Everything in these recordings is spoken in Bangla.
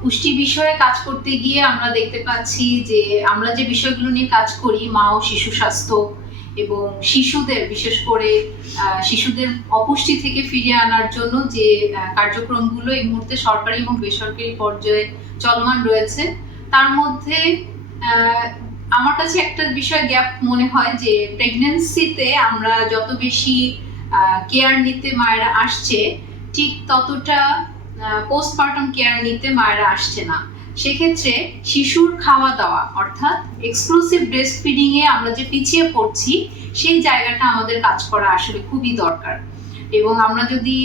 পুষ্টি বিষয়ে কাজ করতে গিয়ে আমরা দেখতে পাচ্ছি যে আমরা যে বিষয়গুলো নিয়ে কাজ করি, মা ও শিশু স্বাস্থ্য এবং শিশুদের, বিশেষ করে শিশুদের অপুষ্টি থেকে ফিরিয়ে আনার জন্য যে কার্যক্রমগুলো এই মুহূর্তে সরকারি এবং বেসরকারি পর্যায়ে চলমান রয়েছে, তার মধ্যে আমার কাছে একটা বিষয় গ্যাপ মনে হয় যে প্রেগন্যান্সিতে আমরা যত বেশি কেয়ার নিতে মায়েরা আসছে, ঠিক ততটা পোস্টপার্টাম কেয়ার নিতে মায়েরা আসছে না। সেক্ষেত্রে শিশুর খাওয়া দাওয়া, অর্থাৎ এক্সক্লুসিভ ব্রেস্ট ফিডিং এ আমরা যে পিছিয়ে পড়ছি, সেই জায়গাটা আমাদের কাজ করা আসলে খুবই দরকার। এবং আমরা যদি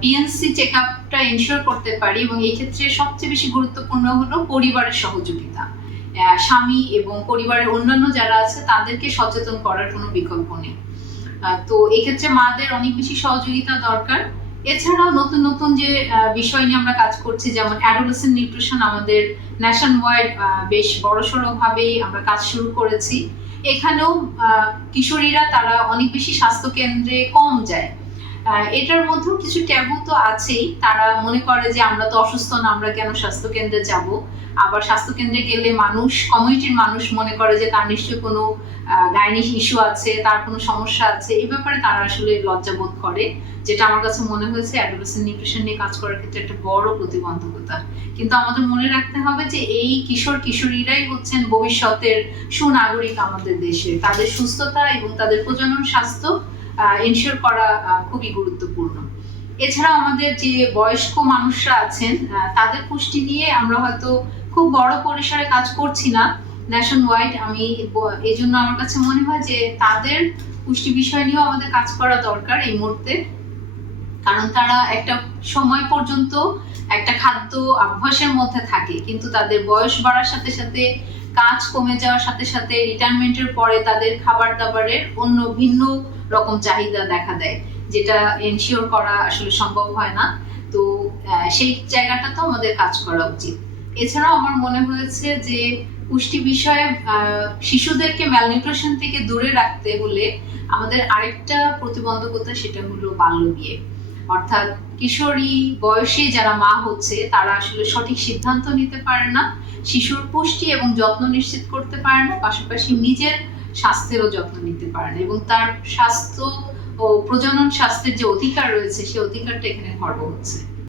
পিএনসি চেক আপটা এনশিওর করতে পারি, এবং এই ক্ষেত্রে সবচেয়ে বেশি গুরুত্বপূর্ণ হলো পরিবারের সহযোগিতা। স্বামী এবং পরিবারের অন্যান্য যারা আছে তাদেরকে সচেতন করার কোনো বিকল্প নেই। তো এক্ষেত্রে মাদের অনেক বেশি সহযোগিতা দরকার। এছাড়াও নতুন নতুন যে বিষয় নিয়ে আমরা কাজ করছি, যেমন অ্যাডোলেসেন্ট নিউট্রিশন, আমাদের ন্যাশন ওয়াইড বেশ বড়সড় ভাবেই আমরা কাজ শুরু করেছি। এখানেও কিশোরীরা তারা অনেক বেশি স্বাস্থ্য কেন্দ্রে কম যায়। এটার মধ্যেও কিছু ট্যাবু তো আছেই। তারা মনে করে যে আমরা তো অসুস্থ না, আমরা কেন স্বাস্থ্য কেন্দ্রে যাব। আবার স্বাস্থ্য কেন্দ্রে গেলে কমিউনিটির মানুষ মনে করে যে তার নিশ্চয়ই কোনো গাইনিক ইস্যু আছে, তার কোনো সমস্যা আছে। এই ব্যাপারে তারা আসলে লজ্জাবোধ করে, যেটা আমার কাছে মনে হয়েছে অ্যাডোলেসেন্ট নিউট্রিশন নিয়ে কাজ করার ক্ষেত্রে একটা বড় প্রতিবন্ধকতা। কিন্তু আমাদের মনে রাখতে হবে যে এই কিশোর কিশোরীরাই হচ্ছেন ভবিষ্যতের সুনাগরিক আমাদের দেশে। তাদের সুস্থতা এবং তাদের প্রজনন স্বাস্থ্য এনশিওর করা খুবই গুরুত্বপূর্ণ। এছাড়া আমাদের যে বয়স্ক মানুষরা আছেন, তাদের পুষ্টি নিয়ে আমরা হয়তো খুব বড় পরিসরে কাজ করছি না ন্যাশন ওয়াইড। এই জন্য আমার কাছে মনে হয় যে তাদের পুষ্টি বিষয় নিয়েও আমাদের কাজ করা দরকার এই মুহূর্তে। কারণ তারা একটা সময় পর্যন্ত একটা খাদ্য অভ্যাসের মধ্যে থাকে, কিন্তু তাদের বয়স বাড়ার সাথে সাথে, কাজ কমে যাওয়ার সাথে সাথে, রিটায়ারমেন্টের পরে তাদের খাবার দাবারের অন্য ভিন্ন রকম চাহিদা দেখা দেয়, যেটা এনশিওর করা আসলে সম্ভব হয় না। তো সেই জায়গাটাতেও আমাদের কাজ করা উচিত। এছাড়াও আমার মনে হয়েছে যে পুষ্টি বিষয়ে শিশুদেরকে ম্যালনিউট্রিশন থেকে দূরে রাখতে হলে আমাদের আরেকটা প্রতিবন্ধকতা, সেটা হলো বাল্যবিয়ে। অর্থাৎ কিশোরী বয়সে যারা মা হচ্ছে, তারা আসলে সঠিক সিদ্ধান্ত নিতে পারে না, শিশুর পুষ্টি এবং যত্ন নিশ্চিত করতে পারে না, পাশাপাশি নিজের স্বাস্থ্যেরও যত্ন নিতে পারে না, এবং তার স্বাস্থ্য ও প্রজনন স্বাস্থ্যের যে অধিকার রয়েছে, সেই অধিকারটা এখানে খর্ব হচ্ছে।